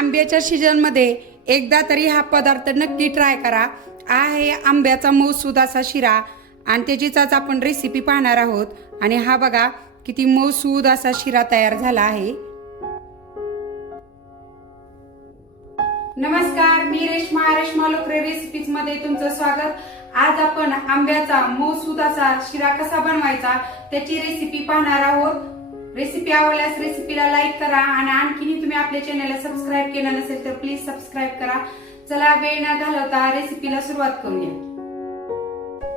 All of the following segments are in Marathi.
आंब्याच्या सीजनमध्ये एकदा तरी हा पदार्थ नक्की ट्राय करा। आहे आंब्याचा मऊसूद असा शिरा आणि त्याचीच आज आपण रेसिपी पाहणार आहोत। आणि हा बघा किती मऊसूद असा शिरा तयार झाला आहे। नमस्कार, मी रेश्मा लोकरे रेसिपीज मध्ये तुमचं स्वागत। आज आपण आंब्याचा मऊसूद असा शिरा कसा बनवायचा त्याची रेसिपी पाहणार आहोत। रेसिपी आवडल्यास रेसिपीला लाईक करा आणि आणखीही तुम्ही आपल्या चॅनलला सबस्क्राईब केलं नसेल तर प्लीज सबस्क्राईब करा। चला वेळ न घालवता रेसिपीला सुरुवात करूया।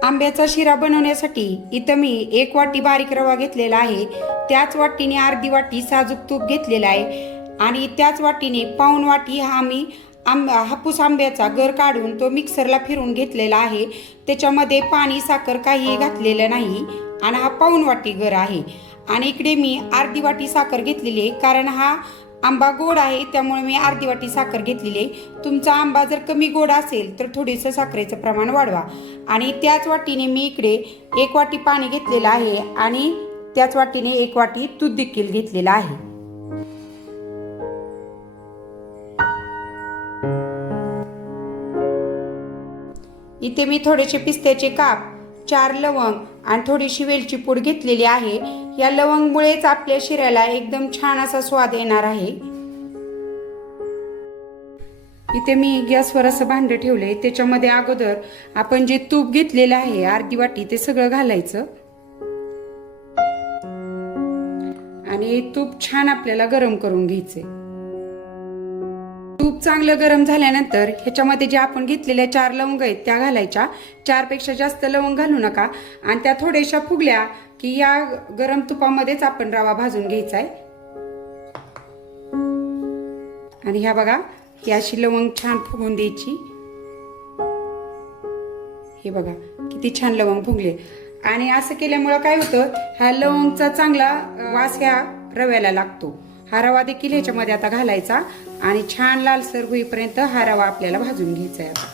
आंब्याचा शिरा बनवण्यासाठी इथं मी 1 वाटी बारीक रवा घेतलेला आहे, त्याच वाटीने अर्धी वाटी साजूक तूप घेतलेला आहे आणि त्याच वाटीने पाऊण वाटी हा मी हापूस आंब्याचा गर काढून तो मिक्सरला फिरून घेतलेला आहे। त्याच्यामध्ये पाणी साखर काही घातलेलं नाही आणि हा पाऊण वाटी गर आहे। आणि इकडे मी अर्धी वाटी साखर घेतलेली आहे, कारण हा आंबा गोड आहे त्यामुळे मी अर्धी वाटी साखर घेतलेली आहे। तुमचा आंबा जर कमी गोड असेल तर थोडीसं साखरेचं प्रमाण वाढवा। आणि त्याच वाटीने मी इकडे 1 वाटी पाणी घेतलेलं आहे आणि त्याच वाटीने 1 वाटी दूध देखील घेतलेलं आहे। इथे मी थोडेसे पिस्त्याचे काप, 4 लवंग आणि थोडीशी वेलची पूड घेतलेली आहे। या लवंगमुळेच आपल्या शिऱ्याला एकदम छान असा स्वाद येणार आहे। इथे मी गॅसवर असं भांडं ठेवलंय, त्याच्यामध्ये अगोदर आपण जे तूप घेतलेलं आहे अर्धी वाटी ते सगळं घालायचं आणि तूप छान आपल्याला गरम करून घ्यायचंय। तूप चांगलं गरम झाल्यानंतर ह्याच्यामध्ये जे आपण घेतलेल्या 4 लवंग आहेत त्या घालायच्या। 4 पेक्षा जास्त लवंग घालू नका आणि त्या थोड्याशा फुगल्या की या गरम तुपामध्येच आपण रवा भाजून घ्यायचा आहे। आणि ह्या बघा ही अशी लवंग छान फुगून द्यायची। हे बघा किती छान लवंग फुगले। आणि असं केल्यामुळं काय होतं, ह्या लवंगचा चांगला वास ह्या रव्याला लागतो। हा रवा देखील ह्याच्यामध्ये आता घालायचा आणि छान लालसर होईपर्यंत हा रवा आपल्याला भाजून घ्यायचा आहे। आता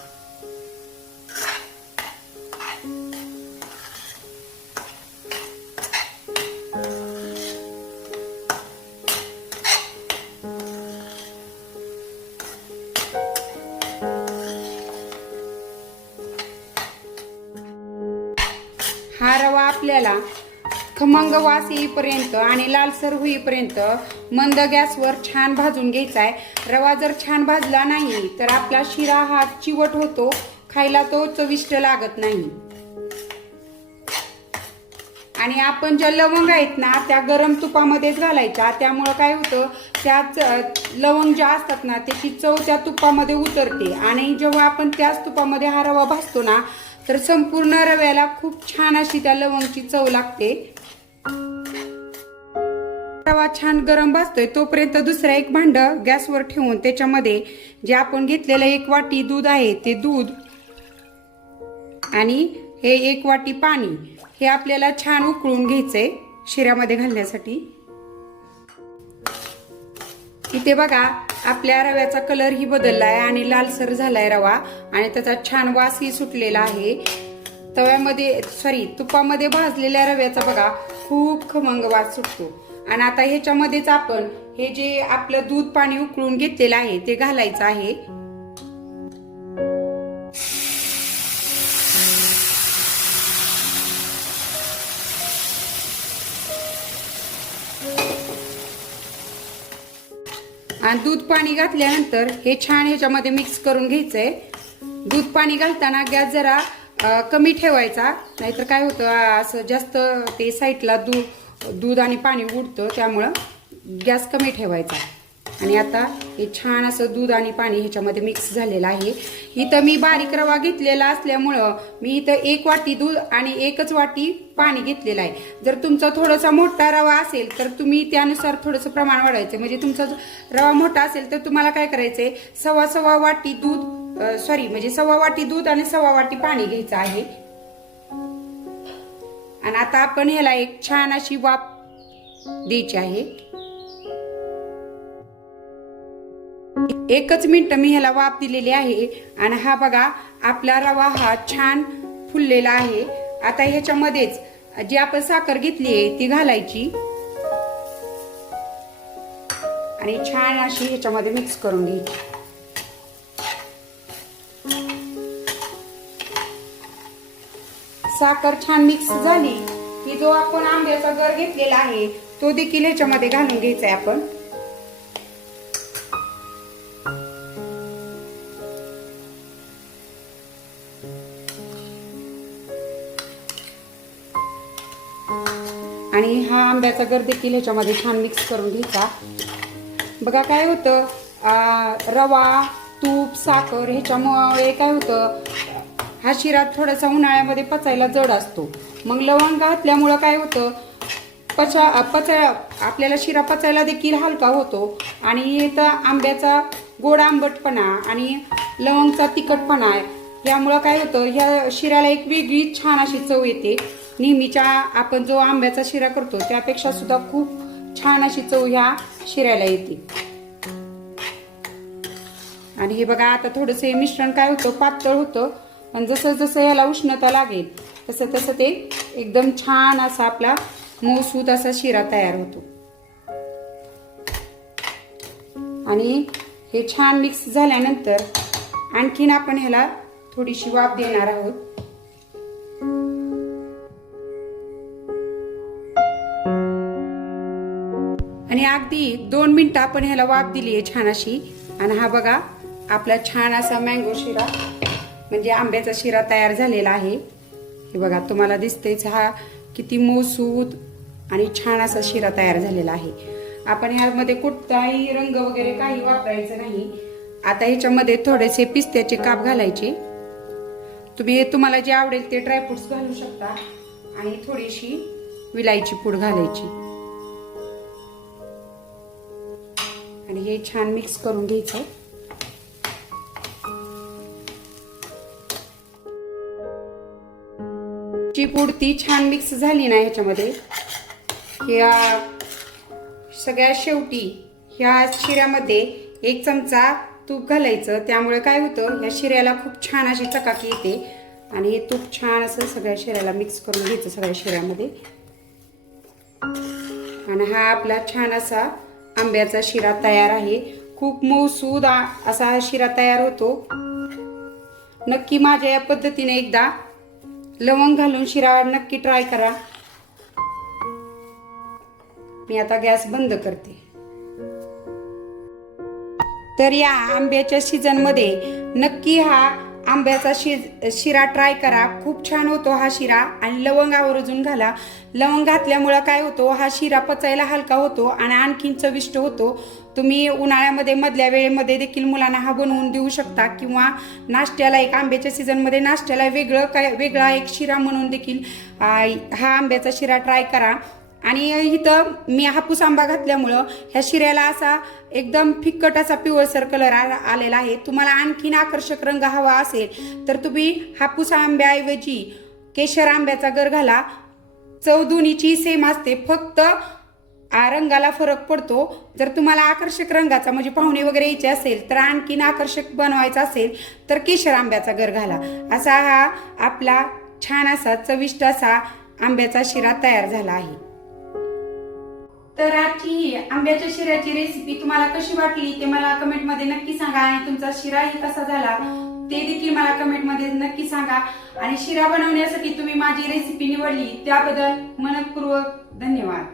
हा रवा आपल्याला खमंग वास येईपर्यंत आणि लालसर होईपर्यंत मंद गॅसवर छान भाजून घ्यायचा आहे। रवा जर छान भाजला नाही तर आपला शिरा हा चिवट होतो, खायला तो चविष्ट लागत नाही। आणि आपण ज्या लवंग आहेत ना त्या गरम तुपामध्येच घालायच्या, त्यामुळं काय होतं, त्या लवंग ज्या असतात ना त्याची चव त्या तुपामध्ये उतरते आणि जेव्हा आपण त्याच तुपामध्ये हा रवा भाजतो ना तर संपूर्ण रव्याला खूप छान अशी त्या लवंगची चव लागते। रवा छान गरम भाजतोय तोपर्यंत दुसरा एक भांडं गॅसवर ठेवून त्याच्यामध्ये जे आपण घेतलेलं 1 वाटी दूध आहे ते दूध आणि हे 1 वाटी पाणी हे आपल्याला छान उकळून घ्यायचंय शिऱ्यामध्ये घालण्यासाठी। इथे बघा आपल्या रव्याचा कलर ही बदललाय आणि लालसर झालाय रवा आणि त्याचा छान वासही सुटलेला आहे। तुपामध्ये भाजलेल्या रव्याचा बघा खूप खमंग वास सुटतो। आणि आता ह्याच्यामध्येच आपण हे जे आपलं दूध पाणी उकळून घेतलेलं आहे ते घालायचं आहे। आणि दूध पाणी घातल्यानंतर हे छान ह्याच्यामध्ये मिक्स करून घ्यायचंय। दूध पाणी घालताना गॅस जरा कमी ठेवायचा, नाहीतर काय होतं असं जास्त ते साईडला दूध आणि पाणी उडतं, त्यामुळं गॅस कमी ठेवायचा। आणि आता हे छान असं दूध आणि पाणी ह्याच्यामध्ये मिक्स झालेलं आहे। इथं मी बारीक रवा घेतलेला असल्यामुळं मी इथं 1 वाटी दूध आणि 1च वाटी पाणी घेतलेलं आहे। जर तुमचा थोडासा मोठा रवा असेल तर तुम्ही त्यानुसार थोडंसं प्रमाण वाढवायचं। म्हणजे तुमचा रवा मोठा असेल तर तुम्हाला काय करायचंय, सव्वा वाटी दूध आणि 1.25 वाटी पाणी घ्यायचं आहे। आणि आता आपण ह्याला एक छान अशी वाफ द्यायची आहे। 1च मिनिट मी ह्याला वाफ दिलेली आहे आणि हा बघा आपला रवा हा छान फुललेला आहे। आता ह्याच्यामध्येच जी आपण साखर घेतली आहे ती घालायची आणि छान अशी ह्याच्यामध्ये मिक्स करून घ्यायची. साखर छान मिक्स झाली की जो आपण आंब्याचा गर घेतलेला आहे तो देखील ह्याच्यामध्ये घालून घ्यायचा आहे आपण. आणि हा आंब्याचा गर देखील ह्याच्यामध्ये छान मिक्स करून घ्यायचा. बघा काय होतं, रवा, तूप, साखर ह्याच्यामुळे काय होतं, हा शिरा थोडासा उन्हाळ्यामध्ये पचायला जड असतो. मग लवंग घातल्यामुळं काय होतं, आपल्याला शिरा पचायला देखील हलका होतो. आणि इथं आंब्याचा गोड आंबटपणा आणि लवंगचा तिखटपणा आहे, यामुळं काय होतं, ह्या शिऱ्याला एक वेगळी छान अशी चव येते. नेहमीच्या आपण जो आंब्याचा शिरा करतो त्यापेक्षा सुद्धा खूप छान अशी चव ह्या शिऱ्याला येते. आणि हे बघा आता थोडंसं हे मिश्रण काय होतं, पातळ होतं, पण जसं जसं याला उष्णता लागेल तसं तसं ते एकदम छान असा आपला मऊसूत असा शिरा तयार होतो. आणि हे छान मिक्स झाल्यानंतर आणखीन आपण ह्याला थोडीशी वाफ देणार आहोत. आणि अगदी 2 मिनिटं आपण ह्याला वाफ दिली आहे छान अशी. आणि हा बघा आपला छान असा मँगो शिरा म्हणजे आंब्याचा शिरा तयार झालेला आहे. हे बघा तुम्हाला दिसतेच हा किती मऊसूत आणि छान असा शिरा तयार झालेला आहे. आपण ह्यामध्ये कुठलाही रंग वगैरे काही वापरायचं नाही. आता ह्याच्यामध्ये थोडेसे पिस्त्याचे काप घालायचे. तुम्हाला जे आवडेल ते ड्रायफ्रुट्स घालू शकता. आणि थोडीशी विलायची पूड घालायची. आणि हे छान मिक्स करून घ्यायचं. ची पूड ती छान मिक्स झाली ना ह्याच्यामध्ये, ह्या सगळ्या शेवटी ह्या शिऱ्यामध्ये 1 चमचा तूप घालायचं. त्यामुळे काय होतं, ह्या शिऱ्याला खूप छान अशी चकाकी येते. आणि हे तूप छान असं सगळ्या शिऱ्याला मिक्स करून घ्यायचं सगळ्या शिऱ्यामध्ये. आणि हा आपला छान असा आंब्याचा शिरा तयार आहे. खूप मऊसूद असा हा शिरा तयार होतो. नक्की माझ्या या पद्धतीने एकदा लवंग घालून शिरा नक्की ट्राय करा. मी आता गॅस बंद करते. तर या आंब्याच्या सीझन मध्ये नक्की हा आंब्याचा शिरा ट्राय करा. खूप छान होतो हा शिरा. आणि लवंग आवर्जून घाला. लवंग घातल्यामुळे काय होतो, हा शिरा पचायला हलका होतो आणि आणखीन चविष्ट होतो. तुम्ही उन्हाळ्यामध्ये मधल्या वेळेमध्ये देखील मुलांना हा बनवून देऊ शकता. किंवा नाश्त्याला एक आंब्याच्या सीझनमध्ये नाश्त्याला वेगळा एक शिरा म्हणून देखील हा आंब्याचा शिरा ट्राय करा. आणि इथं मी हापूस आंबा घातल्यामुळं ह्या शिऱ्याला असा एकदम फिक्कट असा पिवळसर कलर आलेला आहे. तुम्हाला आणखीन आकर्षक रंग हवा असेल तर तुम्ही हापूस आंब्याऐवजी केशर आंब्याचा गर घाला. चव दोन्हीची सेम असते, फक्त रंगाला फरक पडतो. जर तुम्हाला आकर्षक रंगाचा म्हणजे पाहुणे वगैरे यायचे असेल तर आणखीन आकर्षक बनवायचा असेल तर केशर आंब्याचा गर घाला. असा हा आपला छान असा चविष्ट असा आंब्याचा शिरा तयार झाला आहे. तर आजची ही आंब्याच्या शिऱ्याची रेसिपी तुम्हाला कशी वाटली ते मला कमेंटमध्ये नक्की सांगा. आणि तुमचा शिराही कसा झाला ते देखील मला कमेंटमध्ये नक्की सांगा. आणि शिरा बनवण्यासाठी तुम्ही माझी रेसिपी निवडली त्याबद्दल मनपूर्वक धन्यवाद.